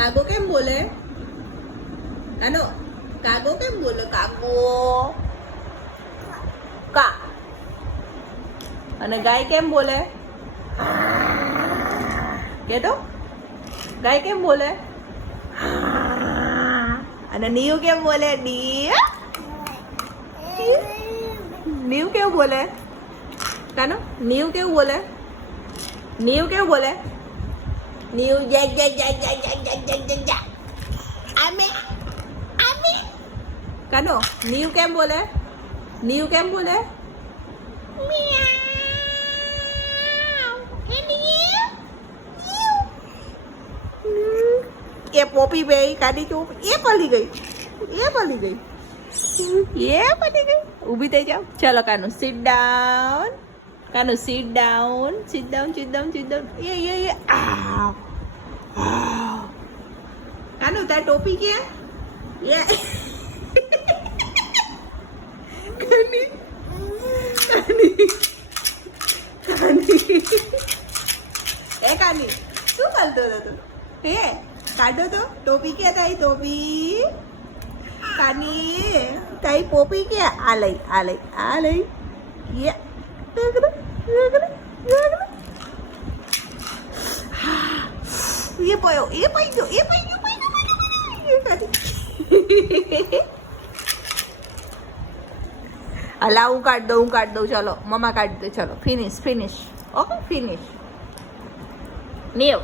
કાગો કેમ બોલે? કાનો કાગો કેમ બોલે? કાગો કા. અને ગાય કેમ બોલે? કે તો ગાય કેમ બોલે? અને નીવ કેમ બોલે? નીવ કેવું બોલે? કાનો નીવ કેવું બોલે? નીવ કેવું બોલે? નીવ જા જા જા જા જા જા જા જા જા. આમે આમે. કાનો નીવ કેમ બોલે? નીવ કેમ બોલે? એ પોપી બે કાઢી તો એ પલી ગઈ, એ પલી ગઈ, એ પલી ગઈ. ઊભી થઈ જાવ. ચલો Kanu sit Kanu sit down, sit down, sit down, sit down. એ આવ. કાનું તાર ટોપી ક્યાં? એ કાની કાની કાની એ કાની શું કરતો હતો તું? હે કાઢો તો ટોપી ક્યાં તારી ટોપી? કાની તારી પોપી ક્યાં? આ લઈ આ લઈ આ લઈ. એ પડ્યો એ પડી ગયો એ પડી ગયો અલા હું કાઢ દઉં ચલો મમ્મા કાઢી દો. ચલો finish finish. Okay finish. Neev